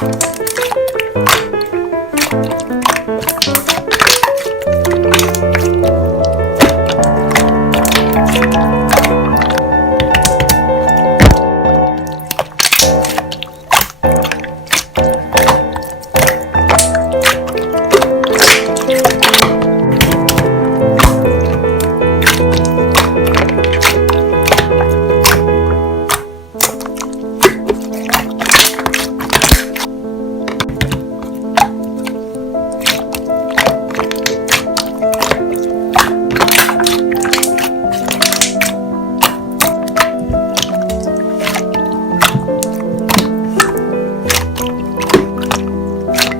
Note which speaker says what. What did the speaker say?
Speaker 1: Thank you.